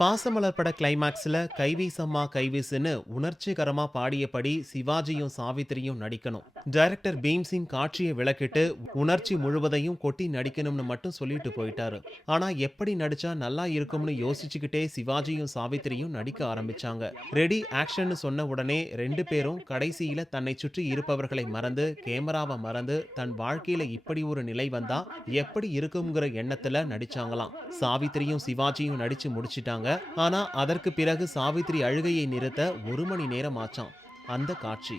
பாசமலர் பட கிளைமாக்ஸ்ல கைவீசம்மா கைவீசுன்னு உணர்ச்சிகரமா பாடியபடி சிவாஜியும் சாவித்திரியும் நடிக்கணும். டைரக்டர் பீம்சிங் காட்சியை விளக்கிட்டு உணர்ச்சி முழுவதையும் கொட்டி நடிக்கணும்னு மட்டும் சொல்லிட்டு போயிட்டாரு. ஆனா எப்படி நடிச்சா நல்லா இருக்கும்னு யோசிச்சுக்கிட்டே சிவாஜியும் சாவித்திரியும் நடிக்க ஆரம்பிச்சாங்க. ரெடி ஆக்ஷன் சொன்ன உடனே ரெண்டு பேரும் கடைசியில தன்னை சுற்றி இருப்பவர்களை மறந்து கேமராவை மறந்து தன் வாழ்க்கையில இப்படி ஒரு நிலை வந்தா எப்படி இருக்குங்கிற எண்ணத்துல நடிச்சாங்களாம். சாவித்திரியும் சிவாஜியும் நடிச்சு முடிச்சிட்டாங்க. ஆனா அதற்கு பிறகு சாவித்திரி அழுகையை நிறுத்த 1 மணி நேரம் ஆச்சாம். அந்த காட்சி